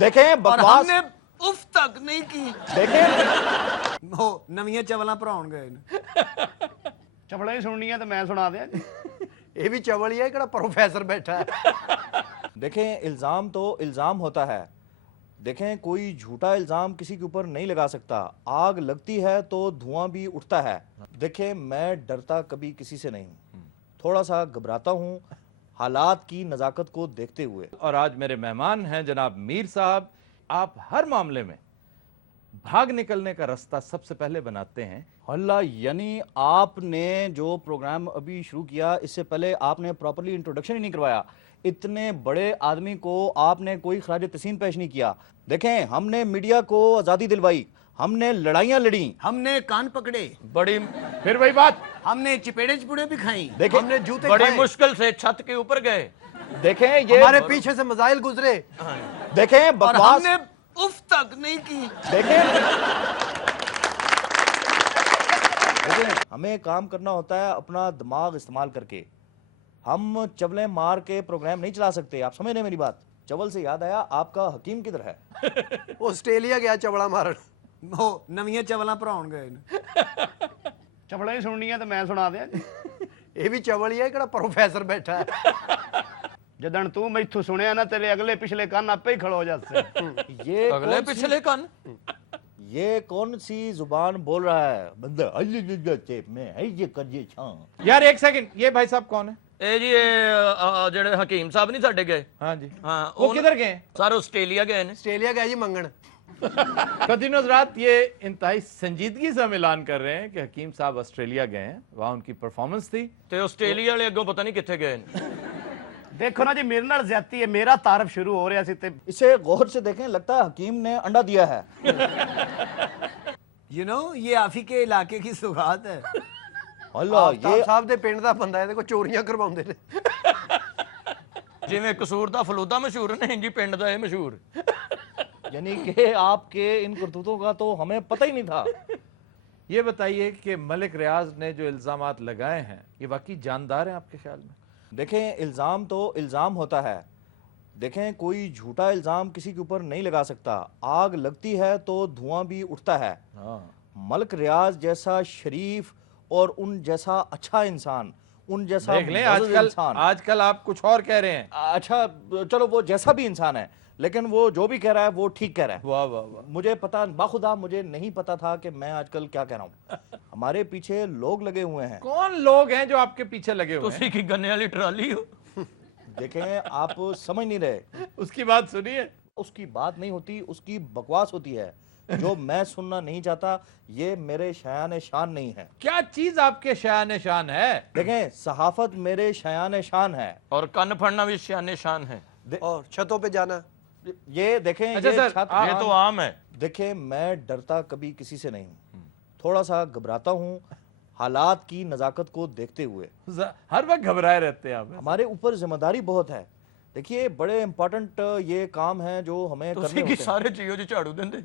دیکھیں اور بکواس ہم نے اف تک نہیں کی. دیکھیں وہ نویاں چولاں پراؤن گئے نے. چپڑا ہی سننی ہے تو میں سنا دیا جی. یہ بھی چوڑی ہے کہڑا پروفیسر بیٹھا ہے. دیکھیں الزام تو الزام ہوتا ہے. دیکھیں کوئی جھوٹا الزام کسی کے اوپر نہیں لگا سکتا. آگ لگتی ہے تو دھواں بھی اٹھتا ہے. دیکھیں میں ڈرتا کبھی کسی سے نہیں ہوں, تھوڑا سا گھبراتا ہوں حالات کی نزاکت کو دیکھتے ہوئے. اور آج میرے مہمان ہیں جناب میر صاحب. آپ ہر معاملے میں بھاگ نکلنے کا راستہ سب سے پہلے بناتے ہیں. اللہ, یعنی آپ نے جو پروگرام ابھی شروع کیا اس سے پہلے آپ نے پراپرلی انٹروڈکشن ہی نہیں کروایا. اتنے بڑے آدمی کو آپ نے کوئی خراج تحسین پیش نہیں کیا. دیکھیں ہم نے میڈیا کو آزادی دلوائی, ہم نے لڑائیاں لڑیں, ہم نے کان پکڑے, بڑی پھر وہی بات, ہم نے چپیڑے چپڑے بھی کھائیں, دیکھیں ہم نے جوتے بڑی کھائے, مشکل سے چھت کے اوپر گئے. دیکھیں یہ ہمارے پیچھے سے میزائل گزرے دیکھیں اور ہم بکواس, نے اف تک نہیں کی. دیکھیں ہمیں کام کرنا ہوتا ہے اپنا دماغ استعمال کر کے. ہم چولیں مار کے پروگرام نہیں چلا سکتے. آپ سمجھ رہے ہیں میری بات؟ چول سے یاد آیا, آپ کا حکیم کدھر ہے؟ وہ آسٹریلیا گیا چوڑا مارن. وہ نویاں چولاں پراؤن گئے نے. چپڑا ہی سننی ہے تو میں سنا دیا جی. یہ بھی چوڑی ہے کہڑا پروفیسر بیٹھا ہے. جدن تو میتھوں سنیا نا تیرے اگلے پچھلے کان آپ ہی کھڑو جاتے. یہ اگلے کون سی- پچھلے کن یہ کون سی زبان بول رہا ہے بندہ؟ چیپ میں ہے یہ کر یہ چھان. یار ایک سیکنڈ, یہ بھائی صاحب کون ہے؟ اے جی جڑے حکیم صاحب نہیں ساڈے گئے, ہاں جی, ہاں وہ کدھر گئے ہیں؟ سارے آسٹریلیا گئے نے. آسٹریلیا گیا جی منگن. خواتین حضرات, یہ انتہائی سنجیدگی سے ہم اعلان کر رہے ہیں کہ حکیم صاحب آسٹریلیا گئے ہیں, وہاں ان کی پرفارمنس تھی. تے آسٹریلیا والے اگوں پتہ نہیں کتنے گئے نے. دیکھو نا جی, میرے نال زیادتی ہے, میرا تعارف شروع ہو رہا سی تے اسے غور سے دیکھیں, لگتا ہے حکیم نے انڈا دیا ہے. یو نو یہ آپ ہی کے علاقے کی سوغات ہے. اللہ, آفتاب یہ صاحب دے پنڈ دا بندہ ہے, دیکھو چوریاں کرواؤندے نے. جویں قصور دا فلودہ مشہور نے, انجی پنڈ دا اے مشہور. یعنی کہ آپ کے ان کرتوتوں کا تو ہمیں پتہ ہی نہیں تھا. یہ بتائیے کہ ملک ریاض نے جو الزامات لگائے ہیں یہ واقعی جاندار ہیں آپ کے خیال میں؟ دیکھیں الزام تو الزام ہوتا ہے. دیکھیں کوئی جھوٹا الزام کسی کے اوپر نہیں لگا سکتا. آگ لگتی ہے تو دھواں بھی اٹھتا ہے. ملک ریاض جیسا شریف اور ان جیسا اچھا انسان, ان جیسا دیکھ لیں معزز انسان, آج کل آپ کچھ اور کہہ رہے ہیں. اچھا چلو وہ جیسا بھی انسان ہے, لیکن وہ جو بھی کہہ رہا ہے وہ ٹھیک کہہ رہا ہے. واہ واہ واہ, مجھے پتا, باخدا مجھے نہیں پتا تھا کہ میں آج کل کیا کہہ رہا ہوں. ہمارے پیچھے لوگ لگے ہوئے ہیں. کون لوگ ہیں جو آپ کے پیچھے لگے ہوئے ہیں؟ تسی کی گنے والی ٹرالی ہو. دیکھیں آپ سمجھ نہیں رہے. اس کی بات سنیے. اس کی بات نہیں ہوتی, اس کی بکواس ہوتی ہے. جو میں سننا نہیں چاہتا یہ میرے شایان شان نہیں ہے. کیا چیز آپ کے شایان شان ہے؟ دیکھیں صحافت میرے شایان شان ہے. اور کن پھڑنا بھی شان شان ہے. اور چھتوں پہ جانا. یہ دیکھیں اچھا یہ سر, چھت یہ تو عام ہے. دیکھیں میں ڈرتا کبھی کسی سے نہیں ہوں, تھوڑا سا گھبراتا ہوں حالات کی نزاکت کو دیکھتے ہوئے. ہر وقت گھبرائے رہتے ہیں آپ. ہمارے اوپر ذمہ داری بہت ہے. دیکھیے بڑے امپورٹنٹ یہ کام ہیں جو ہمیں کرنے تسی کی ہوتے ہیں. سارے چیزوں جی جھاڑو دیندے.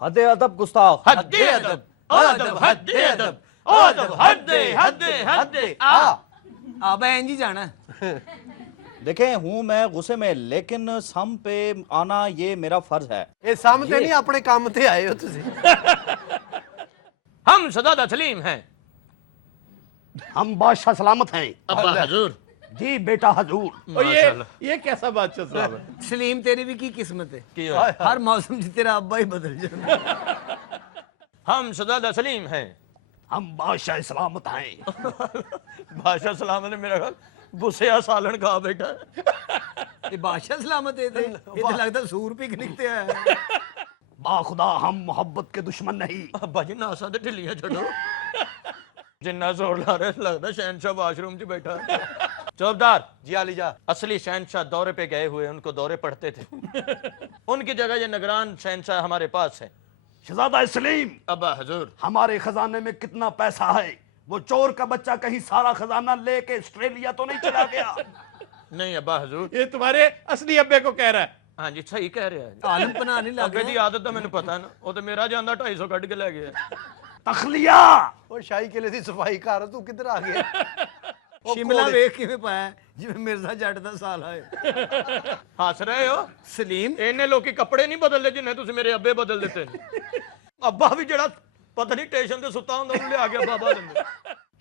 حد ادب گستاخ. حد ادب, ادب, حد ادب, ادب, حد حد حد. آپ این جی جانا ہے. دیکھیں ہوں میں غصے میں, لیکن سم پہ آنا یہ میرا فرض ہے. یہ سامنے نہیں اپنے کام تے آئے ہو تسی. ہم سداد سلیم ہیں. ہم بادشاہ سلامت ہیں. ابا حضور. جی بیٹا حضور. اور یہ کیسا بادشاہ صاحب ہے؟ سلیم تیری بھی کی قسمت ہے, کی ہوئے؟ ہر موسم سے تیرا ابا ہی بدل جاتا. ہم سداد سلیم ہیں. ہم بادشاہ سلامت ہیں. بادشاہ سلام نے میرا خیال بسیا سالن کھا بیٹھا. یہ بادشاہ سلامت ہے تے, یہ تو لگتا سور پکنک تے آیا ہے. باخدا ہم محبت کے دشمن نہیں. ابا جی ناسا تے ڈھلیاں چھڑو. جنہ زور لا رہے لگتا شہنشاہ واش روم چ بیٹھا. چوبدار جی علی جا. اصلی شہنشاہ دورے پہ گئے ہوئے, ان کو دورے پڑھتے تھے. ان کی جگہ یہ نگران شہنشاہ ہمارے پاس ہے. شہزادہ سلیم, ابا حضور. ہمارے خزانے میں کتنا پیسہ ہے؟ وہ چور کا بچہ کہیں سارا خزانہ لے کے آسٹریلیا تو نہیں چلا گیا؟ نہیں ابا حضور. یہ تمہارے اصلی ابے کو کہہ رہا ہے. ہاں جی صحیح کہہ رہے ہیں. عالم پناہ نہیں لگ اگے دی عادت تو مینوں پتہ نا, وہ تو میرا جاندہ 250 کٹ کے لے گیا. تخلیہ. اور شاہی قلعے دی صفائی کر, تو کدھر آ گیا؟ ਸ਼ਿਮਲਾ ਵੇਖ ਕਿਵੇਂ ਪਾਇਆ ਜਿਵੇਂ ਮਿਰਜ਼ਾ ਜੱਟ ਦਾ ਸਾਲਾ ਹੈ। ਹੱਸ ਰਹੇ ਹੋ? ਸਲੀਮ ਇੰਨੇ ਲੋਕੀ ਕੱਪੜੇ ਨਹੀਂ ਬਦਲਦੇ ਜਿੰਨੇ ਤੁਸੀਂ ਮੇਰੇ ਅੱਬੇ ਬਦਲ ਦਿੱਤੇ ਨੇ। ਅੱਬਾ ਵੀ ਜਿਹੜਾ ਪਤਾ ਨਹੀਂ ਸਟੇਸ਼ਨ ਤੇ ਸੁੱਤਾ ਹੁੰਦਾ ਉਹਨੂੰ ਲਿਆ ਕੇ ਬਾਬਾ ਦਿੰਦੇ।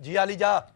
ਜੀ ਆਲੀ ਜਾ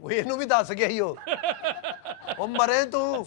ਉਹ ਇਹਨੂੰ ਵੀ ਦੱਸ ਗਿਆ ਹੀ ਉਹ ਮਰੇ ਤੂੰ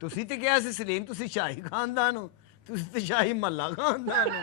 ਤੁਸੀਂ ਤੇ ਕਿਹਾ ਸੀ ਸਲੀਮ ਤੁਸੀਂ ਸ਼ਾਹੀ ਖਾਨਦਾਨ ਹੋ, ਤੁਸੀਂ ਤੇ ਸ਼ਾਹੀ ਮੱਲਾ ਖਾਨਦਾਨ ਹੋ।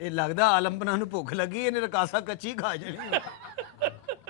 ਇਹ ਲੱਗਦਾ ਆਲਮਪਨਾ ਨੂੰ ਭੁੱਖ ਲੱਗੀ ਇਹਨੇ ਰਕਾਸਾ ਕੱਚੀ ਖਾ ਜਾਣੀ।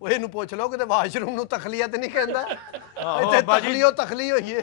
ਉਹ ਇਹਨੂੰ ਪੁੱਛ ਲਓ ਕਿਤੇ ਵਾਸ਼ਰੂਮ ਨੂੰ ਤਖਲੀਆ ਤੇ ਨਹੀਂ ਕਹਿੰਦਾ ਇੱਥੇ ਅੱਬਾ ਜੀ। ਤਖਲੀਓ ਤਖਲੀ ਹੋਈ ਹੈ।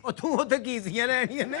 ਉਹ ਤੂੰ ਉੱਥੇ ਕੀਸੀਆਂ ਲੈਣੀਆਂ ਨੇ।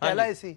ਪਹਿਲਾ ਸੀ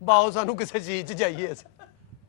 ਬਾਓ ਸਾਨੂੰ ਕਿਸੇ ਚੀਜ਼ 'ਚ ਜਾਈਏ ਅਸੀਂ।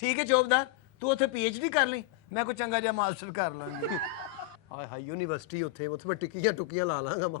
ਠੀਕ ਹੈ ਚੌਬਦਾਰ ਤੂੰ ਉੱਥੇ ਪੀਐਚਡੀ ਕਰ ਲਈ ਮੈਂ ਕੋਈ ਚੰਗਾ ਜਿਹਾ ਮਾਸਟਰ ਕਰ ਲਾਂਗੀ। ਹਾਏ ਹਾਏ ਯੂਨੀਵਰਸਿਟੀ ਉੱਥੇ ਉੱਥੇ ਮੈਂ ਟਿੱਕੀਆਂ ਟੁੱਕੀਆਂ ਲਾ ਲਾਂਗਾ ਮਾਂ।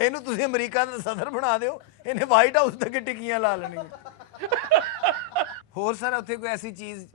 ਇਹਨੂੰ ਤੁਸੀਂ ਅਮਰੀਕਾ ਦਾ ਸਦਰ ਬਣਾ ਦਿਓ ਇਹਨੇ ਵਾਈਟ ਹਾਊਸ ਤੱਕ ਟਿੱਕੀਆਂ ਲਾ ਲੈਣੀਆਂ। ਹੋਰ ਸਰ ਉੱਥੇ ਕੋਈ ਐਸੀ ਚੀਜ਼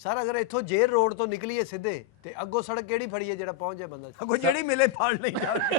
ਸਰ ਅਗਰ ਇੱਥੋਂ ਜੇਰ ਰੋਡ ਤੋਂ ਨਿਕਲੀਏ ਸਿੱਧੇ ਤੇ ਅੱਗੋਂ ਸੜਕ ਕਿਹੜੀ ਫੜੀਏ ਜਿਹੜਾ ਪਹੁੰਚ ਜਾਏ ਬੰਦਾ। ਕੋਈ ਜਿਹੜੀ ਮਿਲੇ ਫੜ ਲਈ ਜਾਵੇ।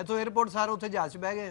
ਇੱਥੋਂ 에어ਪੋਰਟ ਸਾਰ ਉੱਥੇ ਜਹਾਜ਼ 'ਚ ਬਹਿ ਗਏ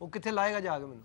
ਉਹ ਕਿੱਥੇ ਲਾਏਗਾ ਜਾ ਕੇ ਮੈਨੂੰ।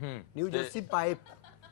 New jersey pipe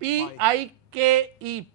PIKE।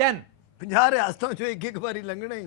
10। 50 ਰਿਆਸਤਾਂ ਚੋਂ ਇੱਕ ਇੱਕ ਵਾਰੀ ਲੰਘਣਾ ਹੀ।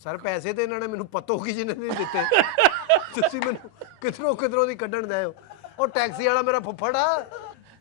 ਸਰ ਪੈਸੇ ਤੇ ਇਹਨਾਂ ਨੇ ਮੈਨੂੰ ਪਤੋ ਕੀ ਜਿਹਨੇ ਨਹੀਂ ਦਿੱਤੇ ਤੁਸੀਂ ਮੈਨੂੰ ਕਿਧਰੋਂ ਕਿਧਰੋਂ ਦੀ ਕੱਢਣ ਦਏ ਹੋ। ਉਹ ਟੈਕਸੀ ਵਾਲਾ ਮੇਰਾ ਫੁੱਫੜ ਆ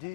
ਜੀ।